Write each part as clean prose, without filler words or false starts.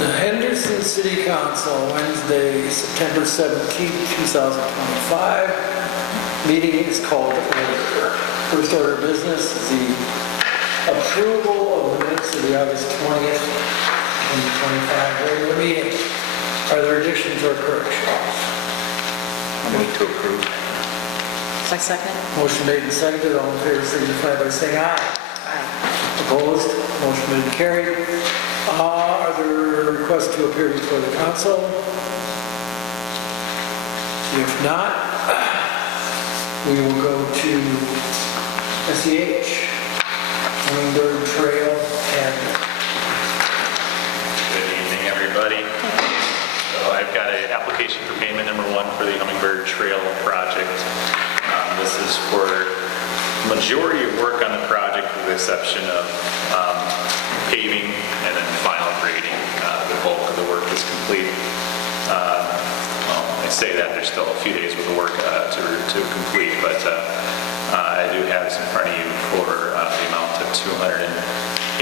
The Henderson City Council, Wednesday, September 17th, 2025. Meeting is called to order. First order of business is the approval of the minutes of the August 20th, 2025 regular meeting. Are there additions or corrections? I'll move to approve. My second. Motion made and seconded. All in favor signify by saying aye. Aye. Opposed? Motion made and carried. Are there requests to appear before the council? If not, we will go to SEH, Hummingbird Trail, and Good evening, everybody. So I've got an application for payment number 1 for the Hummingbird Trail project. This is for majority of work on the project with the exception of paving and then final grading. The bulk of the work is complete. Well, I say that there's still a few days worth of work to complete, but I do have this in front of you for the amount of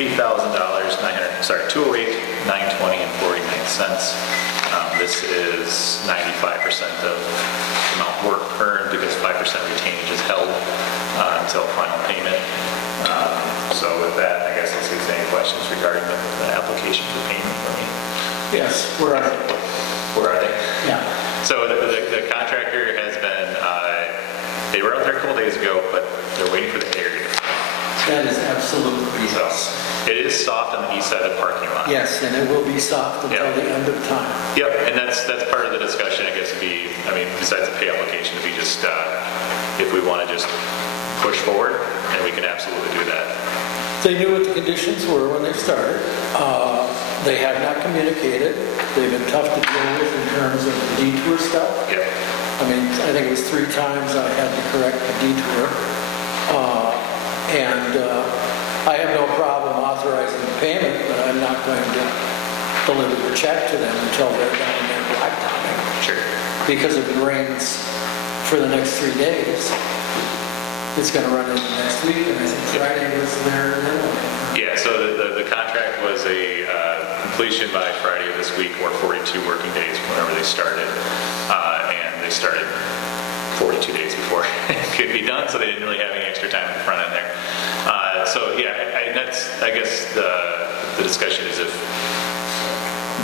$208,920.49. This is 95% of the amount of work earned because 5% retainage is held until final payment. So with that, I guess let's see if there's any questions regarding the application for payment for me. yes, where are they? Where are they? Yeah. So the contractor has been, they were out there a couple days ago, but they're waiting for the area to form. That is absolutely So yes. it is soft on the east side of the parking lot. Yes, and it will be soft until Yeah. the end of time. Yep, and that's part of the discussion, I guess, would be, I mean, besides the pay application, would be just, if we want to just push forward, and we can absolutely do that. They knew what the conditions were when they started. They have not communicated. They've been tough to deal with in terms of the detour stuff. Yep. I mean, I think it was 3 times I had to correct the detour. I have no problem authorizing the payment, but I'm not going to deliver the check to them until they're done their blacktopping. Sure. Because if it rains for the next 3 days, it's going to run into next week, and I think Friday was their deadline. Yeah, so the contract was a completion by Friday of this week, or 42 working days, whenever they started. And they started 42 days before it could be done, so they didn't really have any extra time in the front end there. So yeah, that's, I guess the discussion is if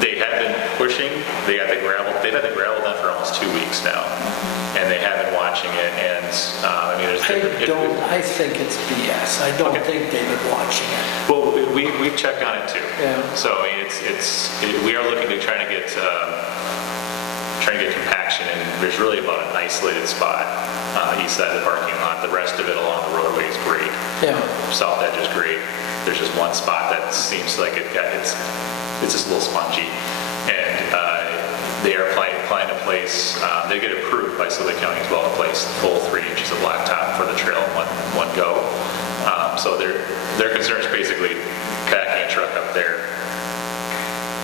they have been pushing, they've had the gravel done for almost 2 weeks now, and they have been watching it, and I mean, I think it's BS. I don't think they've been watching it. Well, we check on it too. Yeah. So I mean, we are looking to trying to get compaction, and there's really about an isolated spot on the east side of the parking lot. The rest of it along the roadway is great. Yeah. South edge is great. There's just one spot that seems like it's just a little spongy, and they are applying to place. They get approved by Silver County as well to place full 3 inches of blacktop for the trail in one go. So their concern is basically backing a truck up there,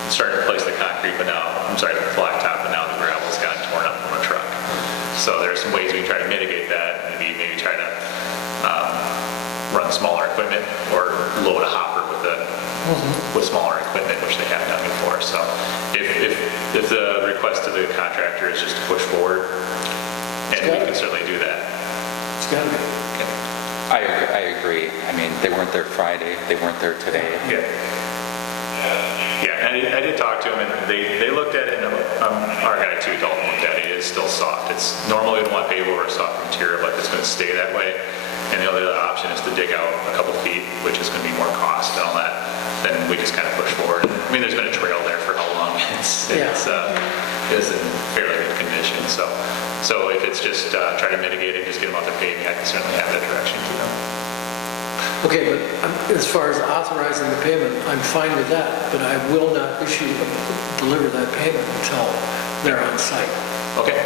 starting to place the concrete, the blacktop, but now the gravel's gotten torn up from a truck. So there's some ways we can try to mitigate that. Maybe try to run smaller equipment or load a hopper with smaller equipment, which they have done before. So if the request to the contractor is just to push forward, and we can certainly do that. It's got to be. Okay. I agree. I mean, they weren't there Friday, they weren't there today. Yeah. Yeah, and I did talk to them, and they looked at it, and our guy too, Dalton, looked at it. It is still soft. It's normally we want to pave over a soft material, but it's going to stay that way. And the only other option is to dig out a couple feet, which is going to be more cost and all that. Then we just kind of push forward. I mean, there's been a trail there for how long? It's in fairly good condition. So if it's just try to mitigate it, just get them out there paving, I can certainly have that direction to them. Okay, but as far as authorizing the payment, I'm fine with that, but I will not deliver that payment until they're on site. Okay.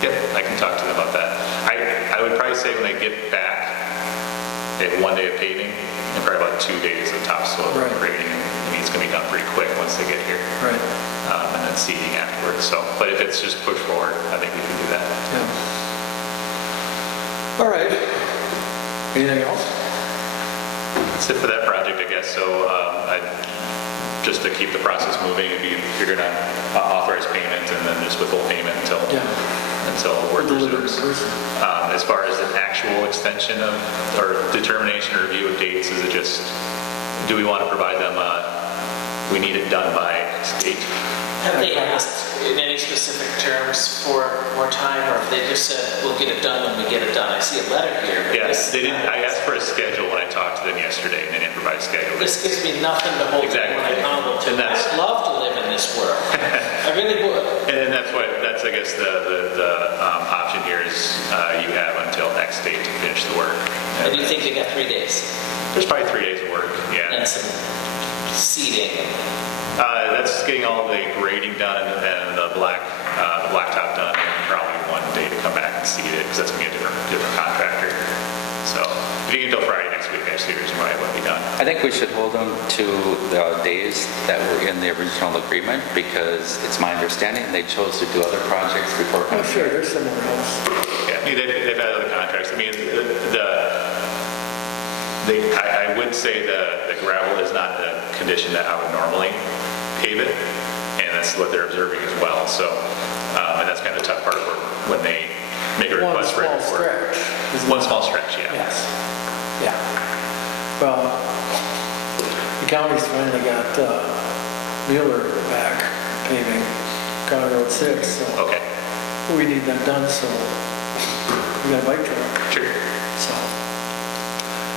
Yep, I can talk to them about that. I would probably say when they get back, they have 1 day of paving and probably about 2 days of topsoil grading. I mean, it's going to be done pretty quick once they get here. Right. And then seeding afterwards. So, but if it's just push forward, I think we can do that. Yeah. All right. Anything else? That's it for that project, I guess. So just to keep the process moving, you're going to authorize payment and then just withhold payment until work resumes. As far as an actual extension of, or determination or review of dates, is it just, do we want to provide them, we need it done by date? Have they asked in any specific terms for more time, or if they just said, we'll get it done when we get it done? I see a letter here. But Yes, they didn't. I asked for a schedule when I talked to them yesterday, and they didn't provide a schedule. This gives me nothing to hold Exactly. anyone accountable to. And that's- I'd love to live in this world. I really would. And that's I guess, the option here is you have until X date to finish the work. And you think they got 3 days? There's probably 3 days of work, yeah. And some seeding. That's getting all the grading done and the blacktop done, and probably 1 day to come back and seed it, because that's going to be a different contractor. So if you can until Friday next week, I see there's why it won't be done. I think we should hold them to the days that were in the original agreement, because it's my understanding they chose to do other projects before. Oh, sure, there's somewhere else. Yeah, I mean, they've had other contracts. I mean, I would say the gravel is not the condition that I would normally pave it, and that's what they're observing as well. So, and that's kind of the tough part when they make a One request for small it. stretch. is One not- small stretch, yeah. Yes, yeah. Well, the county's finally got Mueller back paving County Road 6, so Okay, we need them done, so we got a bike trail, sure. so.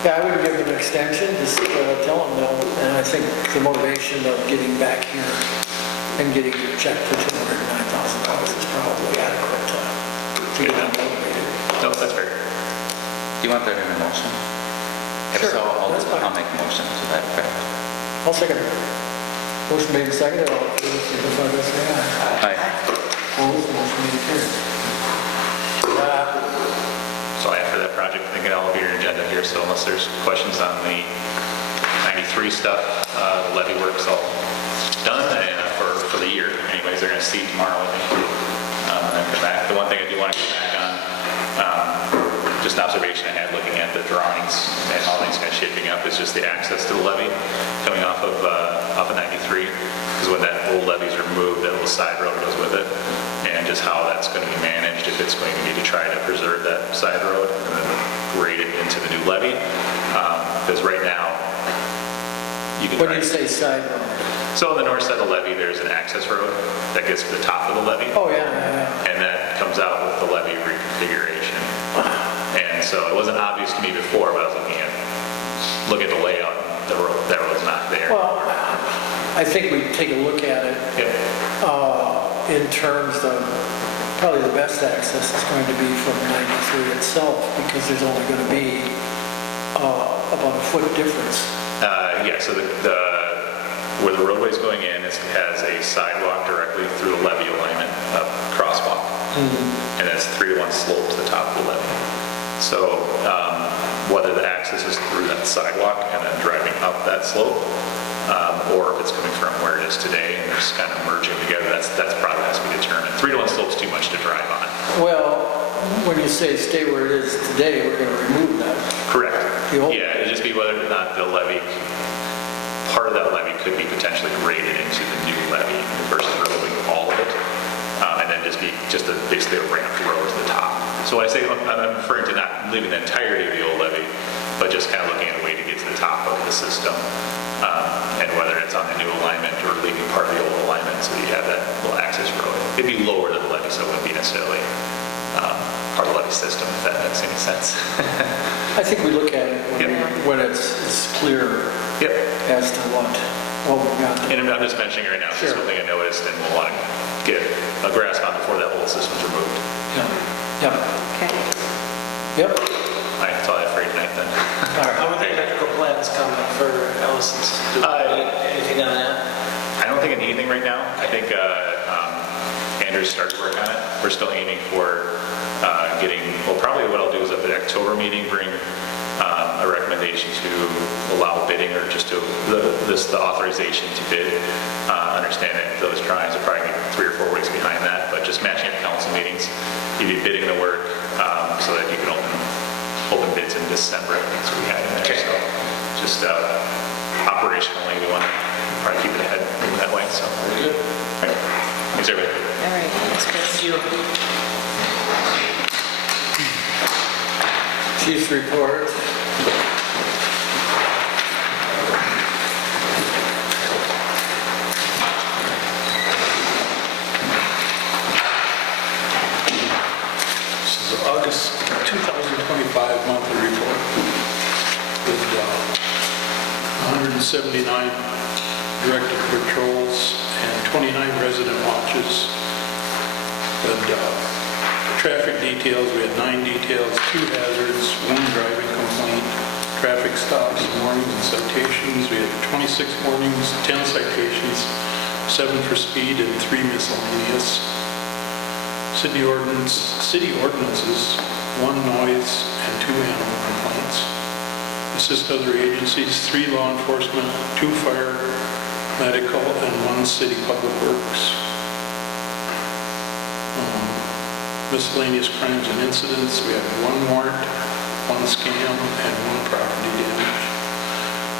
Yeah, I would give them an extension, just tell them no, and I think the motivation of getting back here and getting a check for $209,000 is probably adequate to get them motivated. No, that's fair. Do you want that in a motion? If Sure, so, that's fine. I'll make a motion to that effect. I'll second it. Motion made and seconded, all in favor, signify by saying aye. Aye. Opposed, motion made and carried. So after that project, I think I'll be your agenda here, so unless there's questions on the 93 stuff, the levy work's all done, and for the year. Anyways, they're gonna see tomorrow, I think, and then come back. The one thing I do want to come back on, just an observation I had looking at the drawings and all things kind of shaping up, is just the access to the levee coming off of 93, because when that old levee's removed, that little side road goes with it, and just how that's going to be managed, if it's going to need to try to preserve that side road and then grade it into the new levee. Because right now, you can When try you say side road, so on the north side of the levee, there's an access road that gets to the top of the levee, oh, yeah. and that comes out with the levee reconfiguration. And so it wasn't obvious to me before, but I was look at the layout, that road's not there. Well, I think we take a look at it Yep. in terms of, probably the best access is going to be from 93 itself, because there's only going to be about a foot difference. Yeah, so where the roadway's going in, it has a sidewalk directly through the levee alignment, a crosswalk. And it's 3-to-1 slope to the top of the levee. So whether the access is through that sidewalk and then driving up that slope, or if it's coming from where it is today and just kind of merging together, that's probably has to be determined. 3-to-1 slope's too much to drive on. Well, when you say stay where it is today, we're going to remove that. Correct. The old- Yeah, it'd just be whether or not the levee, part of that levee could be potentially graded into the new levee versus removing all of it, and then just basically a ramped road to the top. So when I say, I'm referring to not leaving the entirety of the old levee, but just kind of looking at a way to get to the top of the system, and whether it's on the new alignment or leaving part of the old alignment so you have that little access road. It'd be lower than the levee, so it wouldn't be necessarily part of the levee system, if that makes any sense. I think we look at it when it's clear Yep. as to what we've got. And I'm just mentioning right now, it's just Sure. one thing I noticed, and we'll want to get a grasp on before that whole system's removed. Yep, Okay. yep. All right, that's all I have for you tonight then. How are the electrical plans coming for Ellison's? Do we need anything on that? I don't think I need anything right now. I think Andrew's started work on it. We're still aiming for probably what I'll do is at the October meeting, bring a recommendation to allow bidding, or just to the authorization to bid. Understand that those drawings are probably 3 or 4 weeks behind that, but just matching up council meetings, you'd be bidding the work so that you can open bids in December, I think, so we had in there. Okay. So just operationally, we want to probably keep it ahead so. Very good. All right. Thanks, everybody. All right, thanks, Chris. You, Chief's report. This is August 2025 monthly report with 179 directed patrols and 29 resident watches. And traffic details, we had 9 details, 2 hazards, 1 driving complaint, traffic stops, warnings and citations. We had 26 warnings, 10 citations, 7 for speed and 3 miscellaneous. City ordinances, 1 noise and 2 animal complaints. Assist other agencies, 3 law enforcement, 2 fire, medical, and 1 city public works. Miscellaneous crimes and incidents, we have 1 warrant, 1 scam, and 1 property damage.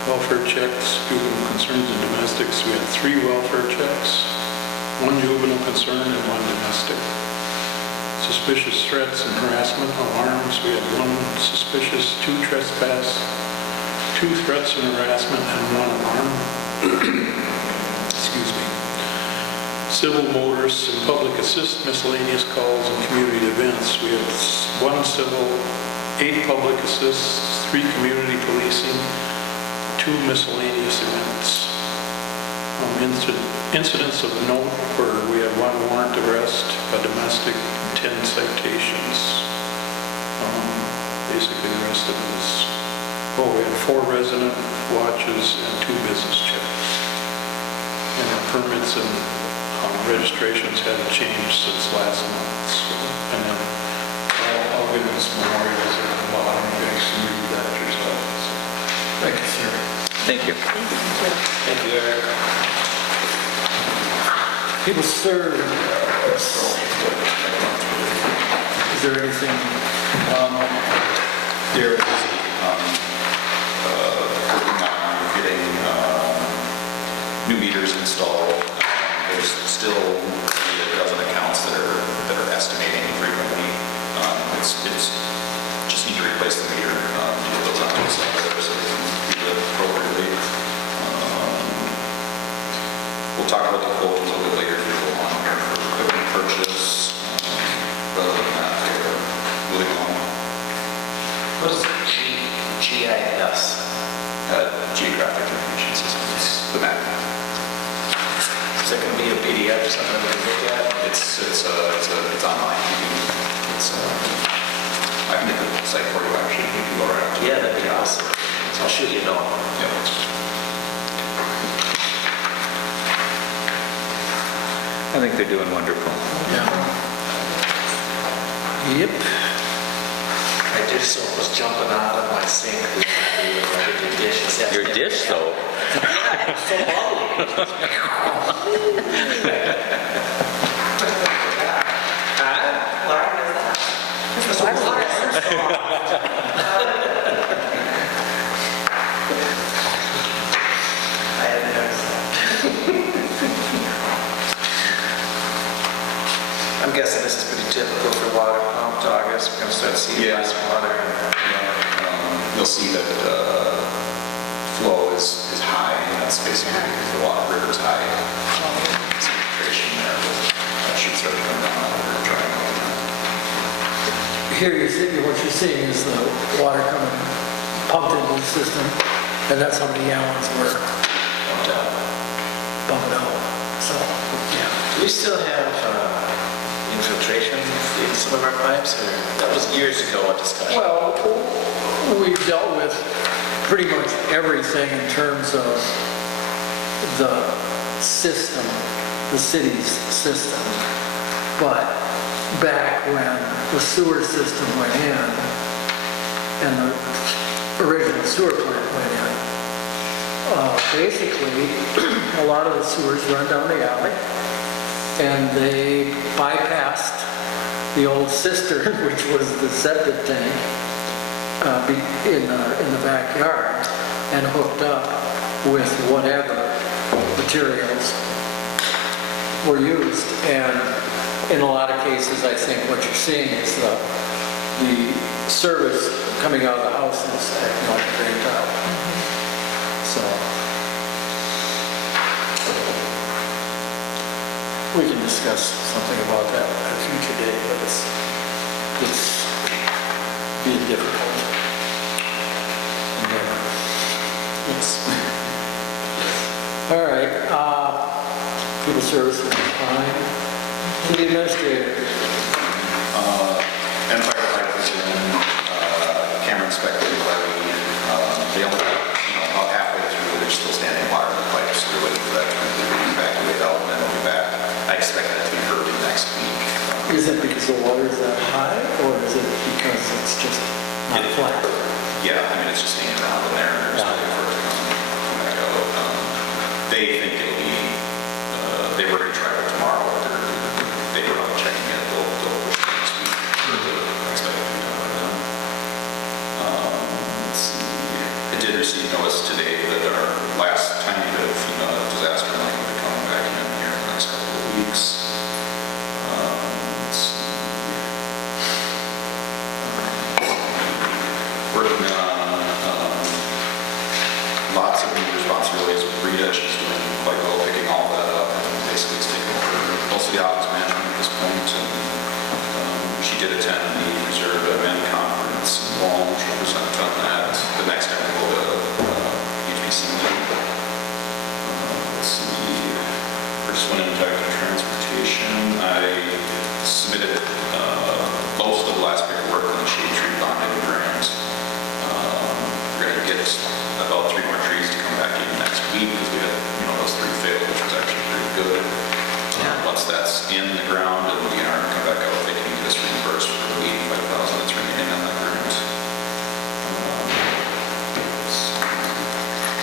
Welfare checks, juvenile concerns and domestics, we have 3 welfare checks, 1 juvenile concern and 1 domestic. Suspicious threats and harassment, alarms, we had 1 suspicious, 2 trespass, 2 threats and harassment, and 1 alarm. Excuse me. Civil motorists and public assist, miscellaneous calls and community events. We have 1 civil, 8 public assists, 3 community policing, 2 miscellaneous events. Incidents of note were we had 1 warrant arrest, a domestic, 10 citations. Basically the rest of it is, we had 4 resident watches and 2 business checks. And our permits and registrations hadn't changed since last month. So, and then I'll give this memorials at the bottom. You guys can read that yourselves. Thank you, sir. Thank you. thank you, Eric. People served. Is there anything? They're busy working on getting new meters installed. There's still a dozen accounts that are estimating frequently. It's just need to replace the meter, get those on the side there so they can read it appropriately. We'll talk about the quote a little bit later if you go on here for equipment purchase. Other than that, they're moving on. What is GIS? Geographic Information Systems, the map. Is that going to be a PDF or something we can look at? It's online. I can make a site for you actually. You can go right up to it. Yeah, that'd be awesome. So I'll shoot you a note. Yeah. I think they're doing wonderful. Yep. My dish soap was jumping out of my sink. The dishes. Your dish, though. Yeah, it's so bubbly. Laura does that. I hadn't noticed that. I'm guessing this is pretty typical for water pumped August. We're going to start seeing Yeah. less water. You'll see that flow is high, and that's basically because the water river's high. Concentration there, that should start to come down over and drying out. Here what you're seeing is the water coming pumped into the system, and that's how many gallons were pumped out. So, yeah. Do we still have infiltration in some of our pipes? Or that was years ago a discussion. Well, we've dealt with pretty much everything in terms of the system, the city's system. But back when the sewer system went in and the original sewer plant went in, basically a lot of the sewers run down the alley and they bypassed the old cistern, which was the septic tank, in the backyard, and hooked up with whatever materials were used. And in a lot of cases, I think what you're seeing is the service coming out of the house is acting like a drain tile. So we can discuss something about that at a future date, but it's being difficult. Yes. All right, people services is fine. City administrator. Empire Pipe was in, camera inspected levy. They only got, about halfway through, there's still standing water in the pipes through it, but they're evacuate out and then they'll be back. I expect that to be early next week. Is it because the water is that high, or is it because it's just not flat? Yeah, I mean, it's just hanging around in there, and there's nothing for it to come back out. They think it'll be, they were going to try it tomorrow, but they were not checking it, they'll push it next week. I expect it to be done by then. Let's see, I did receive notice today that our last tiny bit of FEMA disaster money will be coming back in here in the next couple of weeks. Let's see. Working on lots of new responsibilities with Rita. She's doing quite well picking all that up and basically is taking over most of the office management at this point. And she did attend the Reserve MN conference in Walm. She'll present on that. The next time we'll go to HBC meeting. Let's see. First one, impact of transportation. I submitted most of the last paperwork on the shade tree bonding grant. We're going to get about 3 more trees to come back in next week because we had, those 3 failed, which was actually pretty good. Once that's in the ground and the DNR can come back out, they can get us reimbursed for the $85,000 that's remaining on that grant.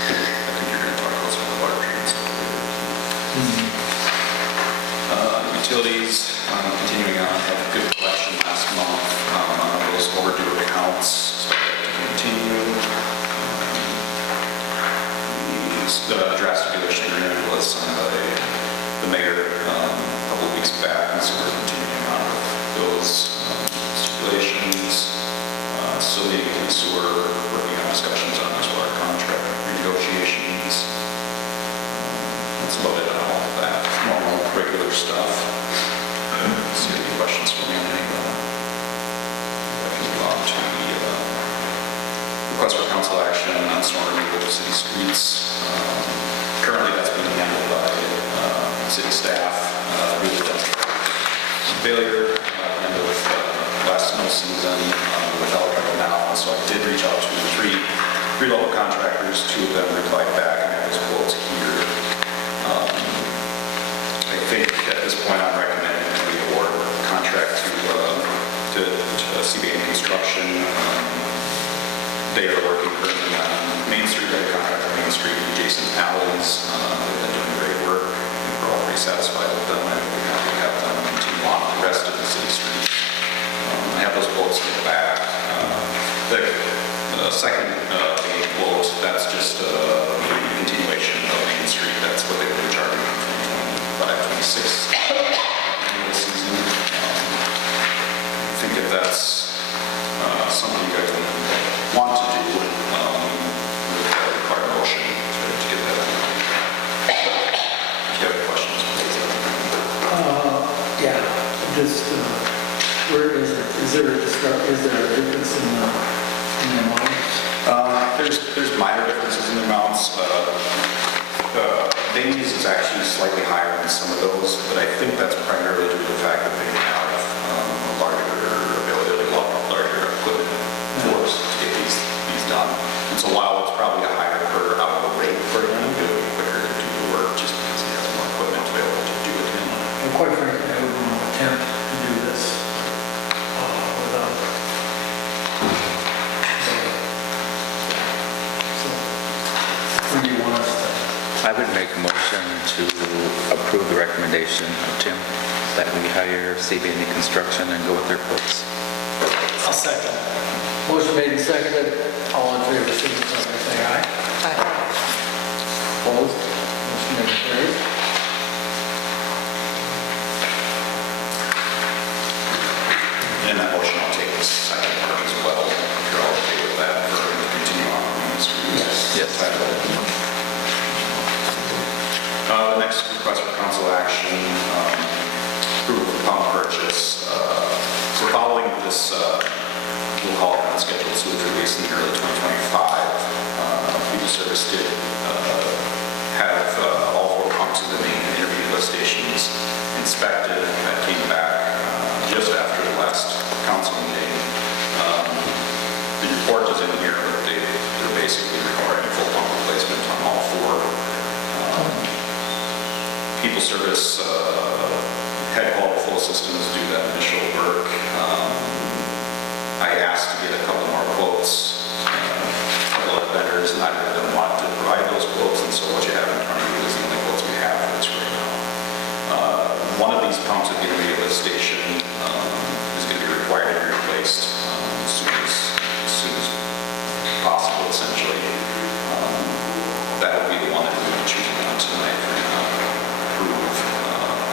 I think you're going to talk about some of the water treatments. Utilities, continuing on, had a good collection last month on those overdue accounts. So to continue. The draft stipulation agreement was signed by the mayor a couple of weeks back, and so we're continuing on with those stipulations. Facility and sewer, working on discussions on this water contract renegotiations. That's about it on all of that. Normal, regular stuff. See any questions from me on any of that? I can move on to the request for council action on storm removal of city streets. Currently, that's being handled by city staff. Really that's a failure at the end of last snow season with Alabama now. So I did reach out to 3 local contractors. 2 of them replied back, and I have those quotes here. I think at this point I'm recommending that we award contract to CBA Construction. They are working currently on Main Street, right, contract on Main Street, adjacent alleys. They've been doing great work. We're all pretty satisfied with them. We're happy to have them continue on the rest of the city street. I have those quotes in the back. The second main quote, that's just a continuation of Main Street. That's what they were charging for 2025-26 annual season. I think if that's something you guys want to do, require motion to get that done. If you have any questions, please let me know. Yeah, just, where is it? Is there a difference in the amounts? There's minor differences in the amounts. Bays is actually slightly higher than some of those, but I think that's primarily due to the fact that they have a larger availability, larger equipment for us to get these done. And so while it's probably a higher per hour rate for him, it'll be quicker to do the work just because he has more equipment available to do it in. And quite frankly, I wouldn't attempt to do this without. So, where do you want us to? I would make a motion to approve the recommendation of Tim that we hire CB&E Construction and go with their quotes. I'll second. Motion made and seconded. All in favor, signify by saying aye. Opposed? Motion made and carried. next request for council action, approval of pump purchase. We're following this, we'll call it unscheduled sewage release in early 2025. People Service did have all 4 pumps of the main and intermediate lift stations inspected. That came back just after the last council meeting. The report is in here, but they're basically requiring full pump replacement on all 4. People Service had called full systems to do that initial work. I asked to get a couple more quotes. A couple of vendors, neither of them wanted to provide those quotes, and so what you have in front of you is the only quotes we have for this right now. One of these pumps at the intermediate lift station is going to be required to be replaced as soon as possible, essentially. That would be the one that we would be choosing on tonight for approve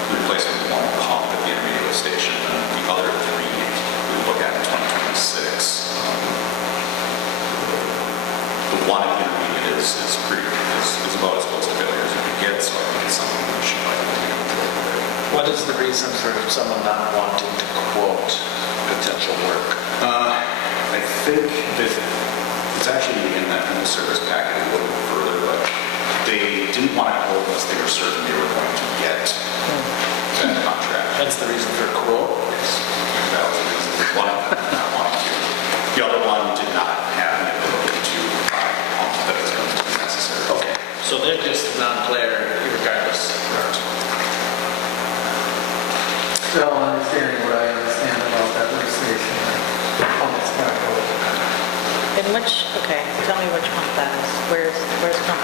the replacement of one pump at the intermediate lift station. And the other 3 we would look at in 2026. The one at the intermediate is about as close to failure as you can get, so I think it's something we should probably do. What is the reason for someone not wanting to quote potential work? I think that it's actually in the service packet a little bit further, but they didn't want to quote unless they were certain they were going to get that contract. That's the reason for a quote? That was the reason. One of them did not want to. The other one did not have the ability to buy a pump that was going to be necessary. Okay, so they're just non-player regardless. Correct. Still understanding what I understand about that lift station, how it's going to go. And okay, tell me which pump that is. Where's pump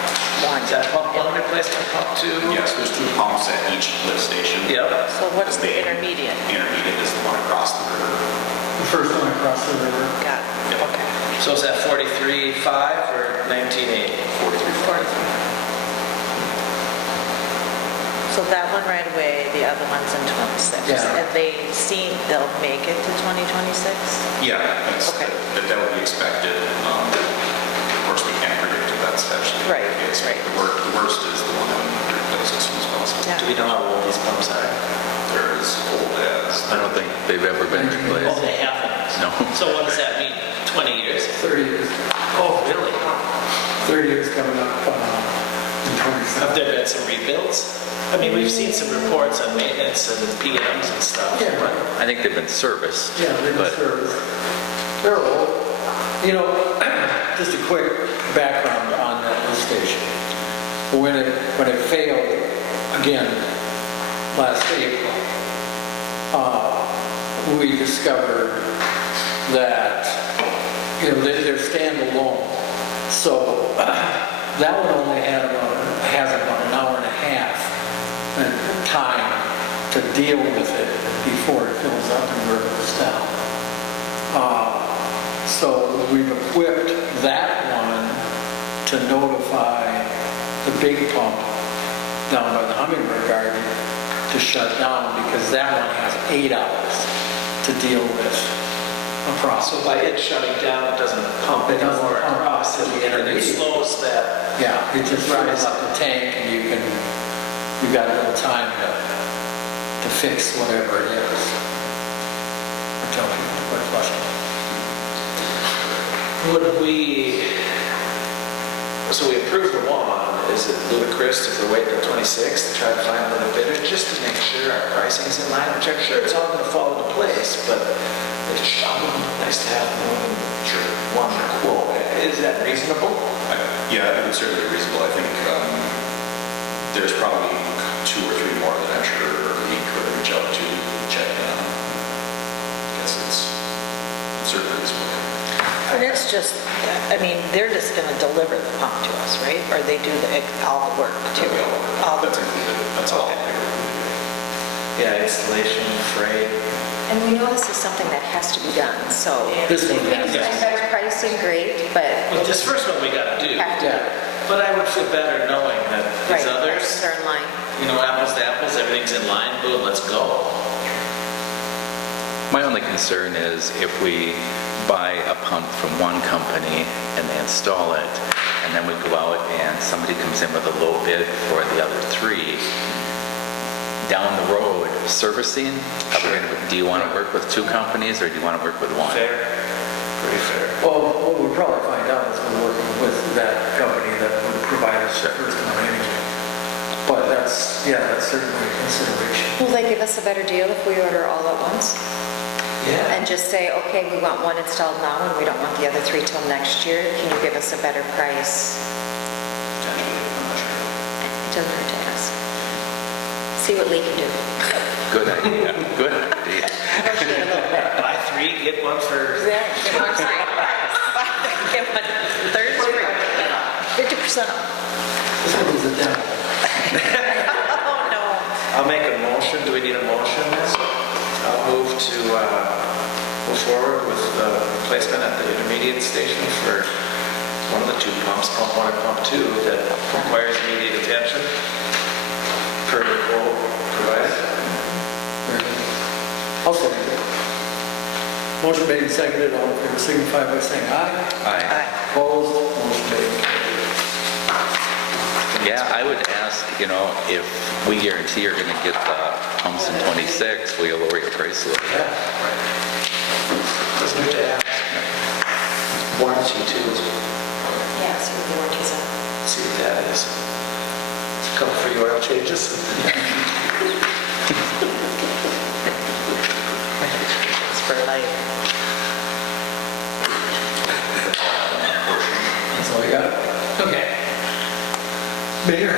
one? Is that pump 1 replacement, pump 2? Yes, there's 2 pumps at each lift station. Yep. So what's the intermediate? Intermediate is the one across the river. The first one across the river. Got it, okay. So is that 43.5 or 19.8? 43. So that one right away, the other one's in 26. Yeah. And they'll make it to 2026? Yeah, Okay. that would be expected. Of course, we can't predict if that's actually Right, the case. right. The worst is the one that would be replaced as soon as possible. Yeah. Do we know how old these pumps are? They're as old as, I don't think they've ever been Oh, replaced. they haven't? No. So what does that mean? 20 years? 30 years. Oh, really? 30 years coming up in 27. Have there been some rebuilds? I mean, we've seen some reports on maintenance and PMs and stuff. Yeah. but- I think they've been serviced. Yeah, they've been but serviced. They're old. You know, just a quick background on that lift station. When it failed again last April, we discovered that, you know, they're standalone. So that one only has about an hour and a half time to deal with it before it fills up and burns down. So we've equipped that one to notify the big pump down by the Hummingbird Garden to shut down, because that one has 8 hours to deal with a process. So by it shutting down, it doesn't pump It doesn't anymore pump across to the it, and it intermediate. slows that. Yeah, it just fills up the tank, and you've got a little time to fix whatever it is. Until we quit flushing. Would we, so we approved the one, is it ludicrous if we're waiting until 26 to try to find another bidder, just to make sure our pricing's in line, which I'm sure it's all gonna fall into place, but it's nice to have more than one quote. Is that reasonable? yeah, I think it's certainly reasonable. I think there's probably 2 or 3 more that I'm sure we could reach out to check in on. I guess it's certainly reasonable. And it's just, I mean, they're just going to deliver the pump to us, right? Or they do all the work too? All the That's work. included, that's all. Yeah, installation, freight. And we know this is something that has to be done, so. This one We has. can expect pricing great, but Well, this first one we gotta do, have to, Yeah. but I would feel better knowing that right, these others, prices are in line. you know, apples to apples, everything's in line, boom, let's go. My only concern is if we buy a pump from one company and they install it, and then we go out and somebody comes in with a low bid for the other 3, down the road servicing, do you want to work with two companies or do you want to work with one? Fair, pretty fair. Well, what we'll probably find out is we're working with that company that would provide us the first one anyway. But that's certainly a consideration. will they give us a better deal if we order all at once? Yeah. And just say, okay, we want one installed now and we don't want the other 3 till next year. Can you give us a better price? Potentially, I'm not sure. It doesn't hurt to ask. See what Lee can do. Good idea, good idea. Buy 3, get 1 for... Get one third free. 50% off. This one is a demo. Oh, no. I'll make a motion. Do we need a motion? I'll move to move forward with the replacement at the intermediate station for one of the 2 pumps, pump 1 and pump 2, that requires immediate attention per the quote provided. I'll second it. Motion made and seconded, all in favor signify by saying aye. Aye. Opposed, motion made. Yeah, I would ask, if we guarantee you're going to get the pumps in 26, will you lower your price a little bit? Doesn't hurt to ask. Warranty too. Yeah, see what the warranties are. See what that is. A couple free oil changes. It's for life. That's all you got? Okay. Mayor?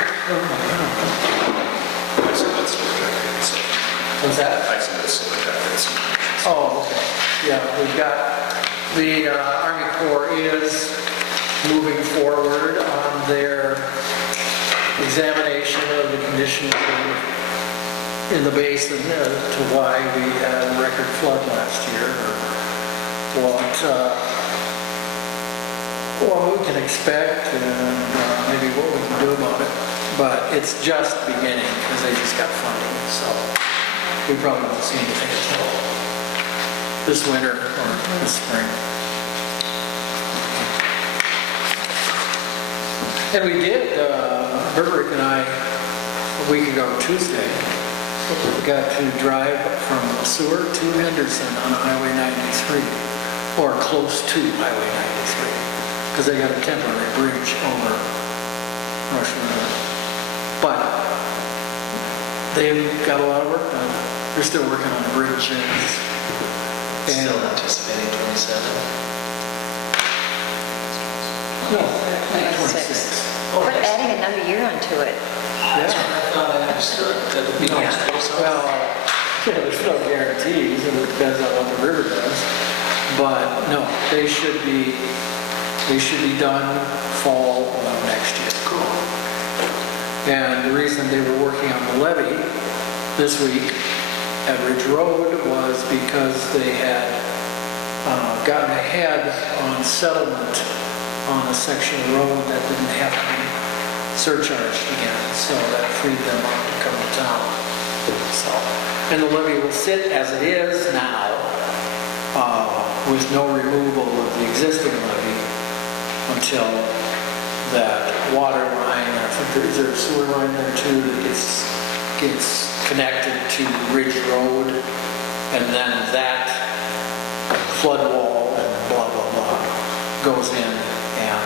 I submit some records. What's that? I submit some records. Oh, okay. Yeah, we've got, the Army Corps is moving forward on their examination of the conditions in the basin to why we had a record flood last year, or what we can expect and maybe what we can do about it. But it's just beginning because they just got funding, so we probably won't see anything until this winter or this spring. And we did, Burbrick and I, a week ago Tuesday, got to drive from Seward to Henderson on Highway 93, or close to Highway 93, because they got a temporary bridge over Rush River. But they've got a lot of work done. They're still working on the bridge and Still anticipating 27. no, 26. But adding another year onto it. Yeah. I thought I understood that it would be No, next year. So well, there's no guarantees, and it depends on what the river does. But no, they should be done fall of next year. Cool. And the reason they were working on the levee this week at Ridge Road was because they had gotten ahead on settlement on a section of road that didn't have to be surcharged again, so that freed them up to come to town. So, and the levee will sit as it is now, with no removal of the existing levee until that water line, I think there's a sewer line there too, that gets connected to Ridge Road, and then that flood wall and blah, blah, blah goes in, and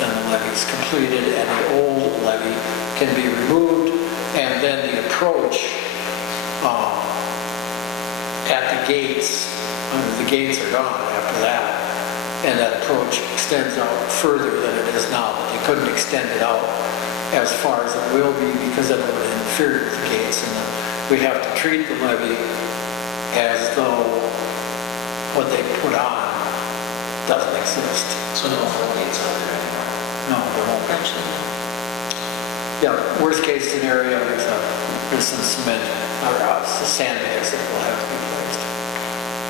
then the levee's completed, and the old levee can be removed, and then the approach at the gates are gone after that, and that approach extends out further than it is now, but they couldn't extend it out as far as it will be because it would interfere with the gates, and then we have to treat the levee as though what they put on doesn't exist. no floodgates out there anymore. No, there won't be. Yeah, worst case scenario, there's some cement, or some sandbags that will have to be placed.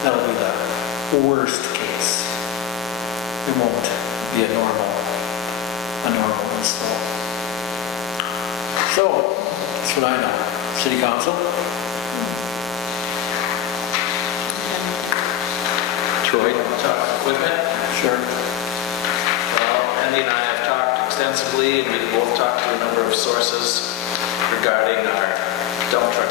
That'll be the worst case. It won't be a normal install. So, that's what I know. City Council? Troy? Talk equipment. Sure. Well, Andy and I have talked extensively, and we've both talked to a number of sources regarding our dump truck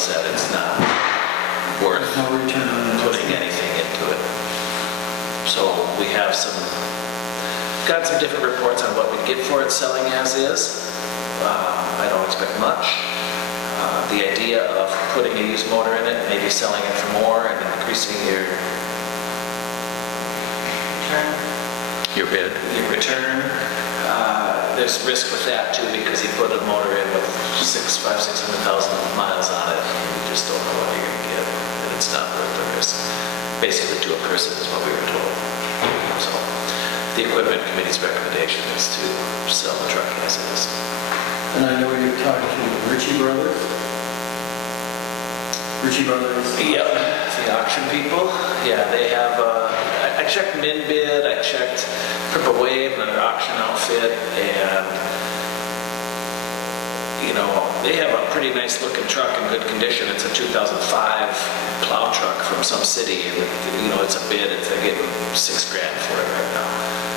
is that it's not worth No return on putting investment. anything into it. So we have got some different reports on what we get for it selling as is. I don't expect much. The idea of putting a used motor in it, maybe selling it for more and increasing your Your bid? return, there's risk with that too, because he put a motor in with 600,000 miles on it. You just don't know what you're gonna get, and it's not worth the risk. Basically, to a person is what we were told. So, the equipment committee's recommendation is to sell the truck as is. And I know you talked to Ritchie Brothers. Ritchie Brothers. Yep, the auction people, yeah, they have, I checked Minbid, I checked Purple Wave, another auction outfit, and, you know, they have a pretty nice looking truck in good condition. It's a 2005 plow truck from some city, and, you know, it's a bid, they're getting $6,000 for it right now.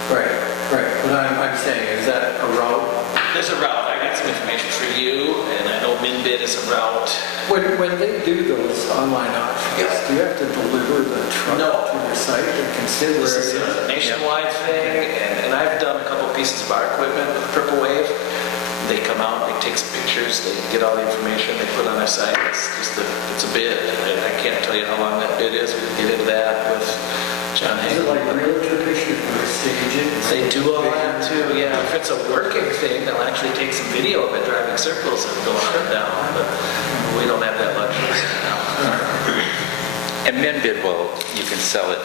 Right, right. But I'm saying, is that a route? There's a route, I got some information for you, and I know Minbid is a route. When they do those online auctions, do you have to deliver the truck No. to your site to consider This where is it is? a nationwide thing, and I've done a couple pieces of our equipment with Purple Wave. They come out, they take some pictures, they get all the information, they put it on their site. It's just it's a bid. I can't tell you how long that bid is. We can get into that with John Is it Hank. like realtor pictures where they stage it? They do all that too, yeah. If it's a working thing, they'll actually take some video of it driving circles and going up and down, but we don't have that luxury now. And Minbid you can sell it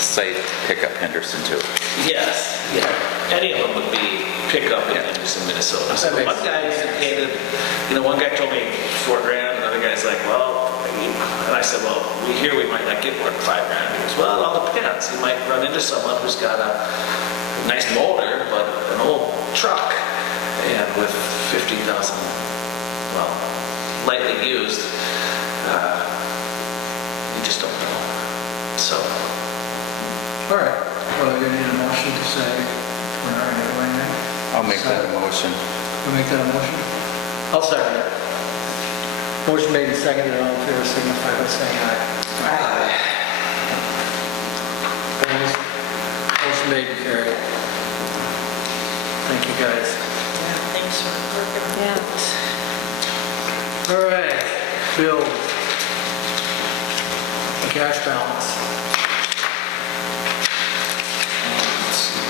site pickup Henderson too. Yes, yeah. Any of them would be pickup in Henderson, Minnesota. So one guy indicated, you know, one guy told me $4,000, another guy's like, well, and I said, well, we might not get more than $5,000. He goes, well, it all depends. You might run into someone who's got a nice motor, but an old truck, and with 50,000, well, lightly used, you just don't know. So. All right. Well, you need a motion to say we're not going to do anything. I'll make that a motion. You make that a motion? I'll second it. Motion made and seconded. All in favor signify by saying aye. Aye. Opposed? Motion made and carried. Thank you, guys. Yeah, thanks for working on Yeah. that. All right, Bill. The cash balance. Let's see.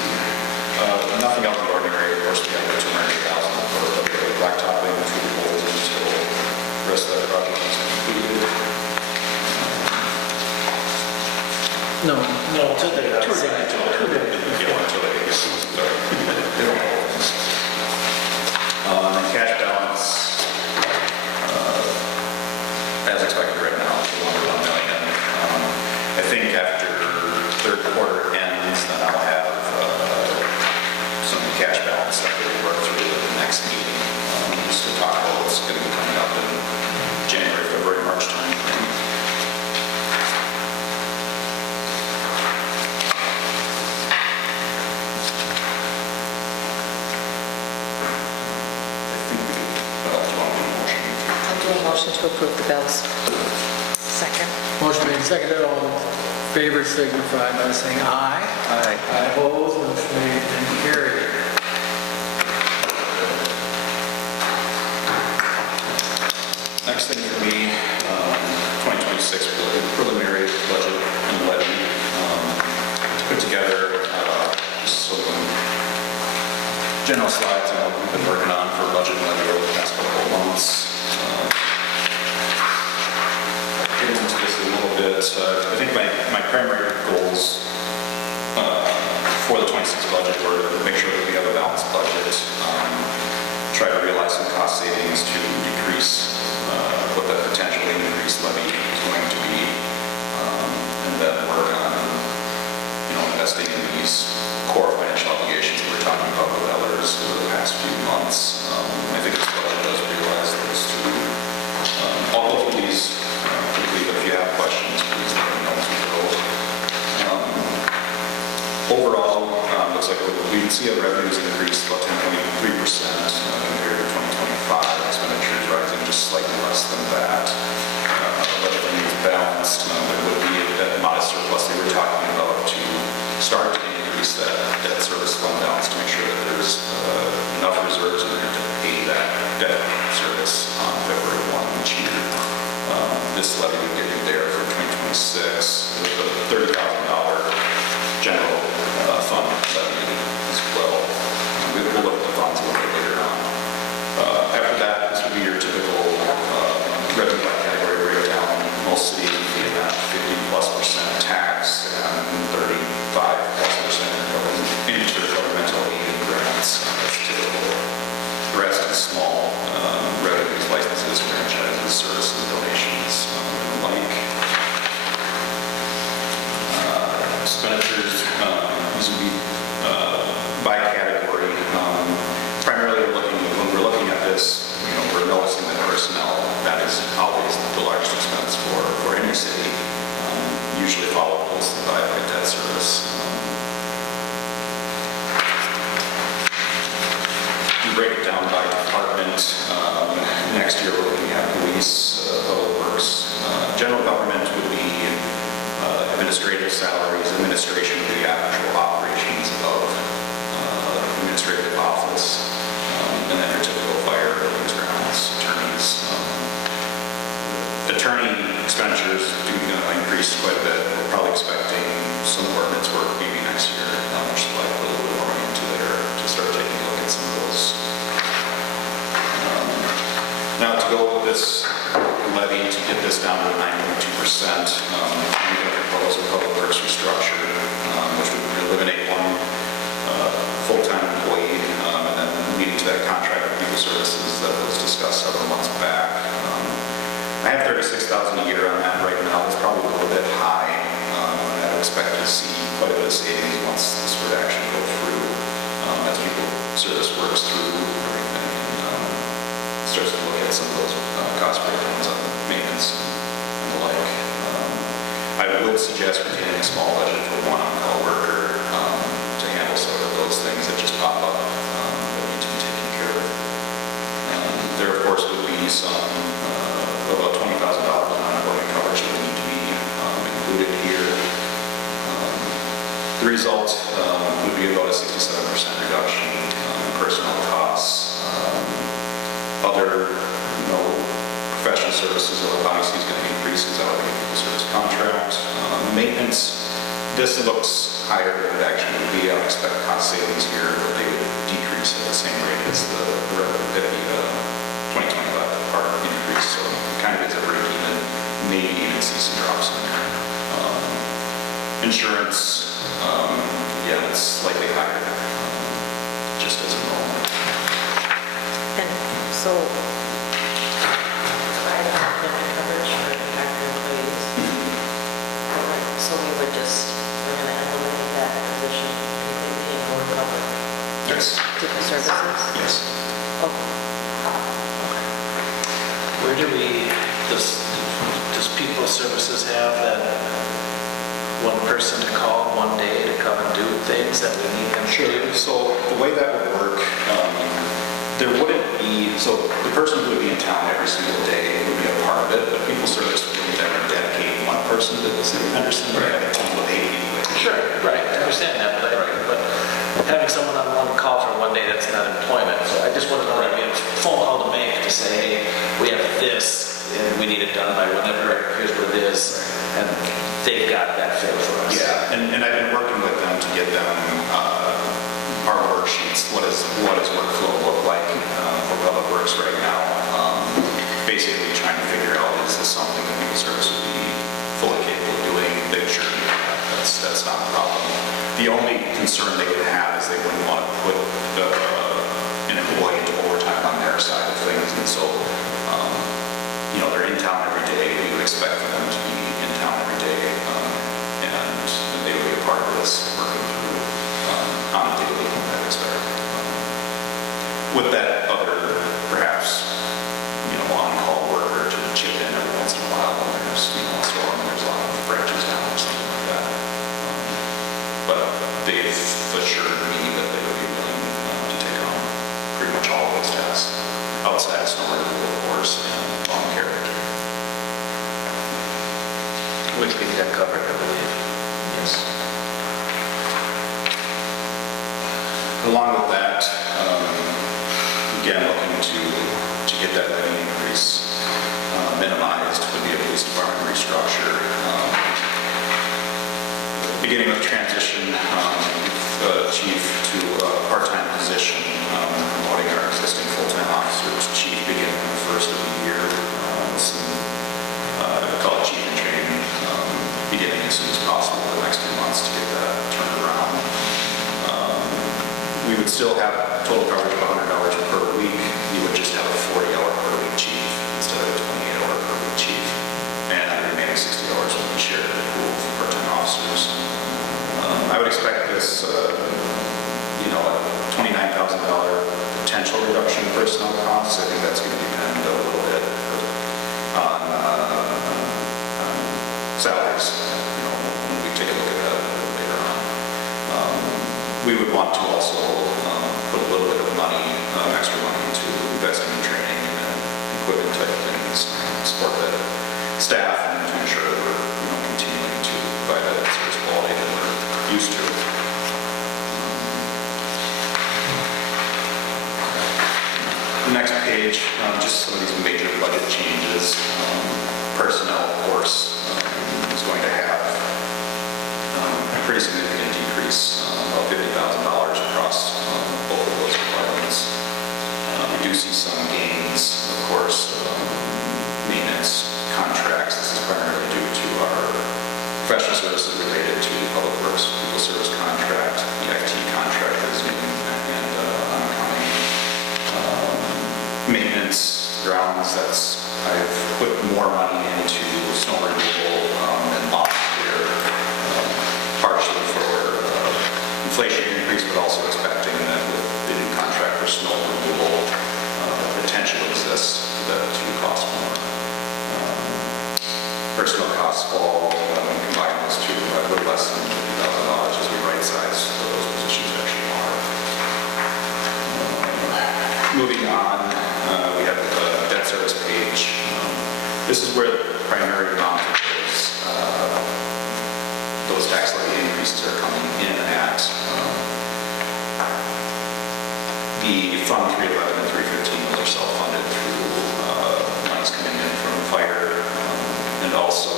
Nothing out of the ordinary, of course, we have the 208,000 for the blacktopping, through the holes until the rest of that project is completed. No. No, until they got signed. Yeah, until they get some, sorry. And cash balance, as expected right now, is under 1 million. I think after third quarter ends, then I'll have some cash balance that we'll work through at the next meeting, just to talk about what's going to be coming up in January, February, March timeframe. I'll do a motion to approve the bills. Second. Motion made and seconded. All in favor signify by saying aye. Aye. Aye. Opposed? Motion made and carried. Next thing for me, 2026 preliminary budget and levy. Put together just some general slides on what we've been working on for budget and levy over the past couple of months. Get into this a little bit. I think my primary goals for the 26 budget were to make sure that we have a balanced budget, try to realize some cost savings to decrease what the potential increased levy is going to be, and then work on, investing in these core financial obligations we were talking about with others over the past few months. I think this budget does realize those two. I'll go through these quickly, but if you have questions, please let me know as we go. Overall, looks like we can see our revenues increase about 10.3% compared to 2025. Expenditures rising just just slightly less than that. But everything is balanced. There would be that modest surplus they were talking about to start to increase that debt service fund balance to make sure that there's enough reserves in there to pay that debt service on February 1 each year. This levy would get you there for 2026 with a $30,000 general fund levy as well. We'll look at the funds a little bit later on. After that, this would be your typical revenue by category breakdown. Most cities would be at that 50+% tax and 35+% intergovernmental aid and grants. That's typical. The rest is small revenues, licenses, franchises, services, donations, and the like. Expenditures, these would be by category. Primarily, when we're looking at this, we're noticing that personnel, that is always the largest expense for any city, usually followed closely by debt service. We break it down by department. Next year, we're looking at police, public works. General government would be administrative salaries, administration of the actual operations of administrative office, and then your typical fire, buildings, grounds, attorneys. Attorney expenditures do increase quite a bit. We're probably expecting some ordinance work maybe next year, which is likely a little bit more into there to start taking a look at some of those. Now to go with this levy to get this down to 9.2%, I'm going to propose a public works restructure, which would eliminate one full-time employee, and then leading to that contract with legal services that was discussed several months back. I have $36,000 a year on that right now. It's probably a little bit high. I would expect to see quite a bit of savings once this would actually go through, as legal service works through everything and starts to look at some of those cost breakdowns on maintenance and the like. I would suggest retaining a small budget for one on-call worker to handle some of those things that just pop up that need to be taken care of. There, of course, would be some about $20,000 in ongoing coverage that would need to be included here. The result would be about a 67% reduction in personnel costs. Other, professional services obviously is going to increase as our legal service contract. Maintenance, this looks higher than it actually would be. I would expect cost savings here, but they would decrease at the same rate as the 2025 part increase. So it kind of is a break even, maybe even see some drops in there. Insurance, yeah, it's slightly higher, just as a normal. And so, provide benefit coverage for impacted employees. So we would just, we're going to eliminate that position completely and we're covered. Yes. People services? Yes. Okay. Where do we, does people services have that one person to call one day to come and do things that we need them to do? Sure. So the way that would work, there wouldn't be, so the person who would be in town every single day would be a part of it, but people service wouldn't ever dedicate one person to the city of Henderson. Right. Have a team of 8 people. Sure, right, I understand that, but having someone on one call for one day, that's not employment. So I just want to know, we have a phone call to make to say, hey, we have this, and we need it done by whenever, here's what it is, and they've got that filled for us. Yeah, and I've been working with them to get them our worksheets. What does workflow look like for public works right now? Basically trying to figure out, is this something that legal service would be fully capable of doing? They sure do that. That's not a problem. The only concern they would have is they wouldn't want to put an employee into overtime on their side of things. And so, they're in town every day. We would expect for them to be in town every day. And they would be a part of this working through on a daily, I would expect. With that other, perhaps, on-call worker to chip in every once in a while when there's, a storm and there's a lot of branches down or something like that. But they've assured me that they would be willing to take on pretty much all of those tasks. outside of snow removal, of course, and lawn care. Which we've got covered, I believe. Yes. Along with that, again, looking to get that levy increase minimized would be a police department restructure. Beginning with transition chief to a part-time position, promoting our existing full-time officers, chief beginning on the first of the year, call it chief in training, beginning as soon as possible the next 2 months to get that turned around. We would still have total coverage of $100 per week. We would just have a 40-hour per week chief instead of a 28-hour per week chief. And the remaining 60 hours would be shared with the pool of part-time officers. I would expect this, a $29,000 potential reduction in personnel costs. I think that's going to depend a little bit on salaries. When we take a look at that later on. We would want to also put a little bit of money, extra money into investing in training and equipment type things, support that staff, and to ensure that we're continuing to provide that service quality that we're used to. The next page, just some of these major budget changes. Personnel, of course, is going to have a pretty significant decrease, about $50,000 across both of those departments. We do see some gains, of course, maintenance contracts. This is primarily due to our professional services related to the public works people service contract, the IT contract that is new and oncoming. Maintenance, grounds, I've put more money into snow removal and lawn care, partially for inflation increase, but also expecting that with the new contract for snow removal, the potential exists that to cost more. Personnel costs fall, combine those two, a little less than $50,000 as we right-size what those positions actually are. Moving on, we have the debt service page. This is where the primary amount of those tax levy increases are coming in at. The Fund 311 and 315, those are self-funded through monies coming in from fire, and also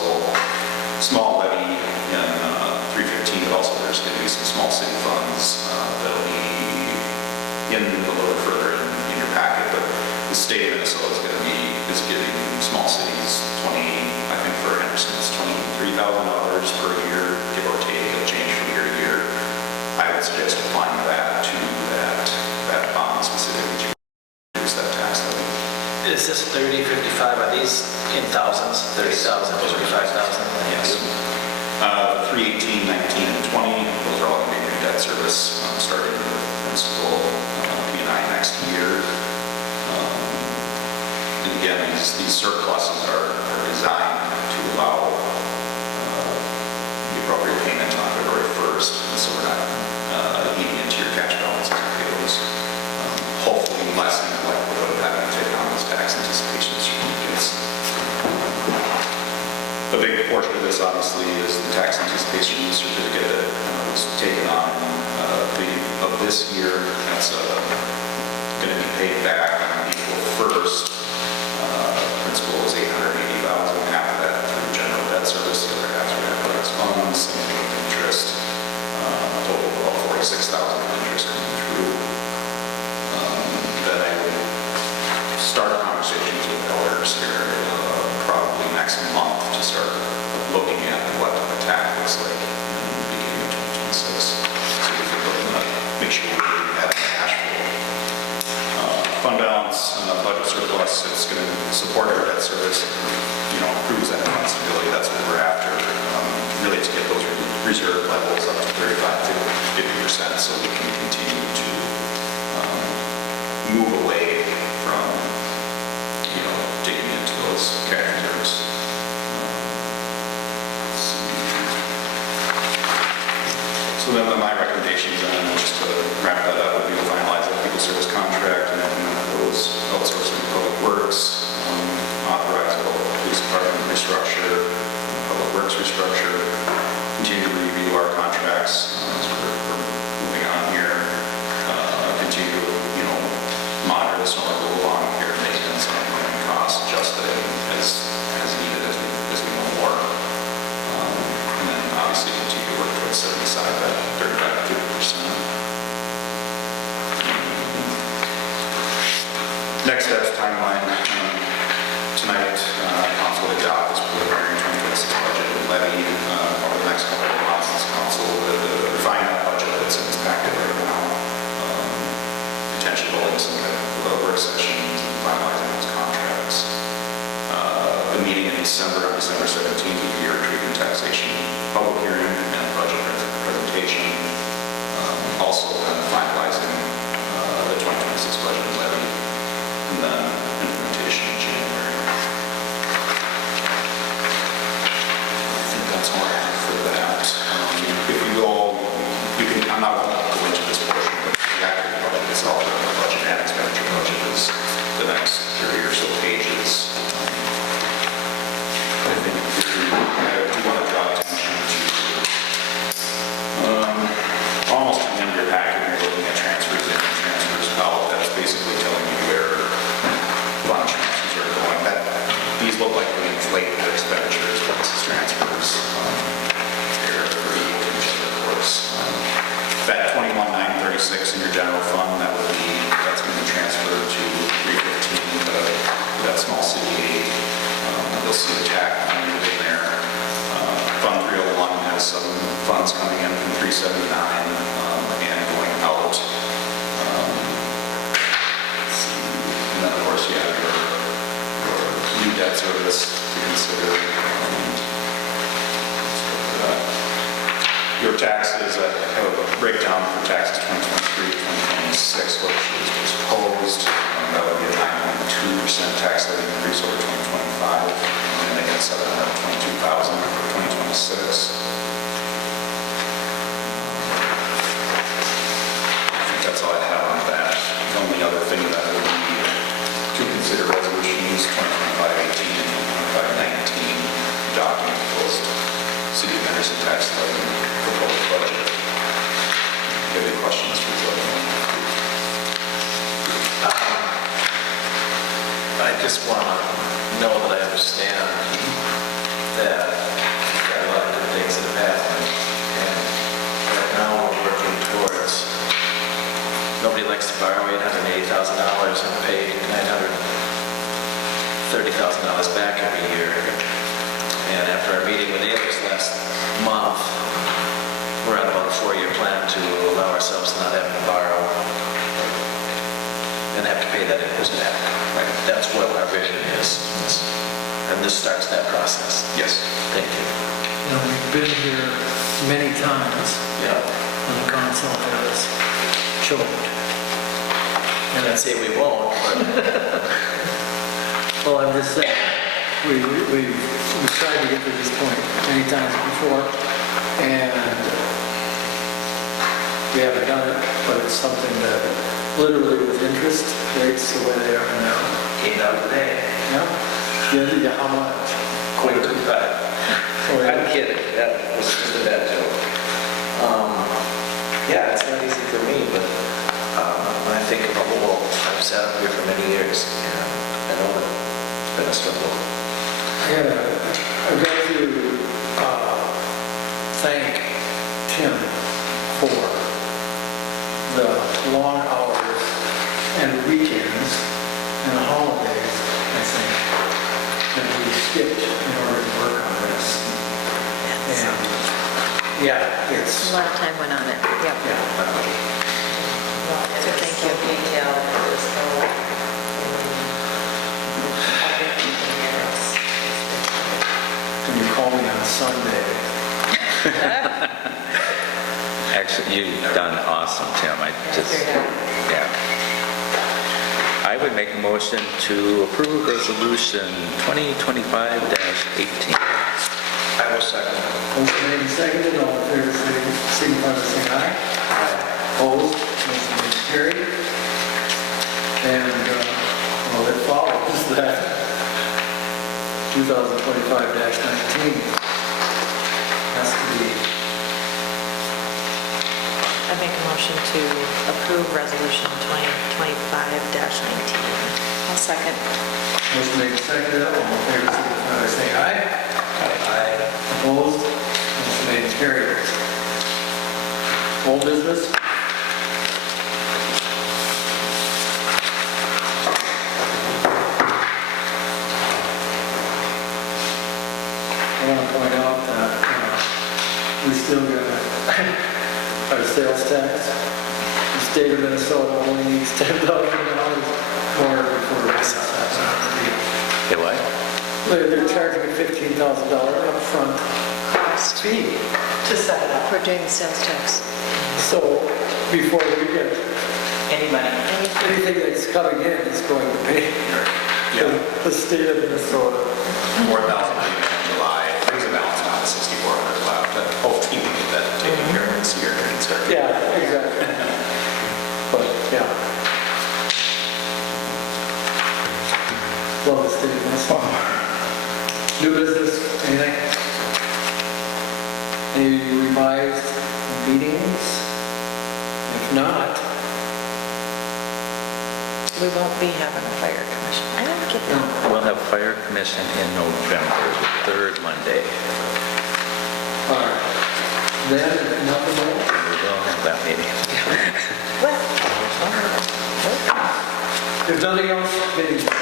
small levy in 315, but also there's going to be some small city funds that'll be in a little further in your packet, but the state of Minnesota is giving small cities I think for Henderson it's $23,000 per year, give or take, it'll change from year to year. I would suggest applying that to that bond specifically to reduce that tax levy. Is this 30, 55, are these in thousands? 30,000, 55,000? Yes. 318, 19, and 20, those are all going to be new debt service starting with principal P&I next year. And again, these surpluses are designed to allow the appropriate payment on February 1st, and so we're not eating into your cash balance as you pay those. Hopefully lessen the likelihood of having to take on those tax anticipation certificates. A big portion of this, obviously, is the tax anticipation certificate that was taken on of this year. That's going to be paid back on April 1st. Principal is $880,000, half of that through general debt service, the other half through athletics funds, same thing with interest. Total of about $46,000 of interest coming through. Then I would start conversations with elders here probably next month to start looking at what the attack looks like in the beginning of 2026. So if we're looking to make sure we have cash flow. Fund balance, budget surplus, it's going to support our debt service, improves that fund stability. That's what we're after, really to get those reserve levels up to 35 to 50% so we can continue to move away from, digging into those cash reserves. So then my recommendations, and just to wrap that up, would be to finalize that people service contract and implement those outsourcing Next steps, timeline. Tonight, council will adopt this preliminary 2026 budget and levy over the next couple of months. This council will refine that budget that's in its packet right now. Potentially holding some work sessions and finalizing those contracts. The meeting in December, on December 17th, will be your treatment taxation public hearing and budget presentation. Also kind of finalizing the 2026 budget and levy, and then implementation in January. I think that's all I have for that. If you all, you can, I'm not going to go into this portion, but the actual budget itself, the budget and expenditure budget is the next 30 or so pages. I think I do want to draw attention to almost at the end of your packet, you're looking at transfers in and transfers out. That's basically telling you where fund transfers are going. These look like they inflate the expenditures versus transfers. They're pretty equal to each other, of course. That 21,936 in your general fund, that's going to be transferred to 315, that small city aid. You'll see the TAC money in there. Fund 301 has some funds coming in from 379 and going out. And then, of course, you have your new debt service to consider. Your taxes, I have a breakdown for taxes 2023 to 2026, which is proposed. That would be a 9.2% tax levy increase over 2025, and they get $722,000 for 2026. I think that's all I have on that. The only other thing that would be to consider resolutions 2025-18 and 2025-19, adopting the proposed City of Henderson tax levy proposed budget. Do you have any questions for Joe? I just want to know that I understand that you've got a lot of good things that have happened, and right now we're working towards, nobody likes to borrow $880,000 and pay $930,000 back every year. And after our meeting with Ayers last month, we're on about a 4-year plan to allow ourselves to not have to borrow and have to pay that interest back. Right. That's what our vision is. And this starts that process. Yes. Thank you. You know, we've been here many times, Yeah. and the council has choked. And I'd say we won't, but Well, I'm just saying, we've tried to get to this point many times before, and we haven't done it, but it's something that literally with interest rates the way they are now. $8 a day. Yeah, how much? $0.25. I'm kidding. That was just a bad joke. Yeah, it's not easy for me, but when I think about what I've sat up here for many years, and I know that it's been a struggle. I've got to thank Tim for the long hours and weekends and holidays, I think, that we skipped in order to work on this. And, yeah, A it's, lot of time went on it, yep. yeah. So thank you. Detailed, there's no, everything here is. Can you call me on Sunday? Actually, you've done awesome, Tim. Yeah. I would make a motion to approve resolution 2025-18. I will second. Motion made and seconded, all in favor, signify by saying aye. Opposed, motion made and carried. And, well, it follows that 2025-19 has to be, I make a motion to approve resolution 2025-19. I'll second. motion made and seconded, all in favor, signify by saying aye. Aye. Opposed, motion made and carried. Old business? tax. The state of Minnesota only needs $10,000 more before raise tax. Okay, what? They're charging a $15,000 upfront Cost fee. To set it up. for doing the sales tax. So before we get Any money. anything that's coming in, is going to pay the state of Minnesota. 4,000 in July, brings the balance down to 6,400 left. And hopefully we get that taken care of this year and start. Yeah, exactly. But, yeah. Love the state of Minnesota. New business, anything? Any revised meetings? If not, We won't be having a fire commission. I don't get that. We'll have fire commission in November, the third Monday. all right. Then, nothing more? We will have that meeting. Well, If nothing else, meeting.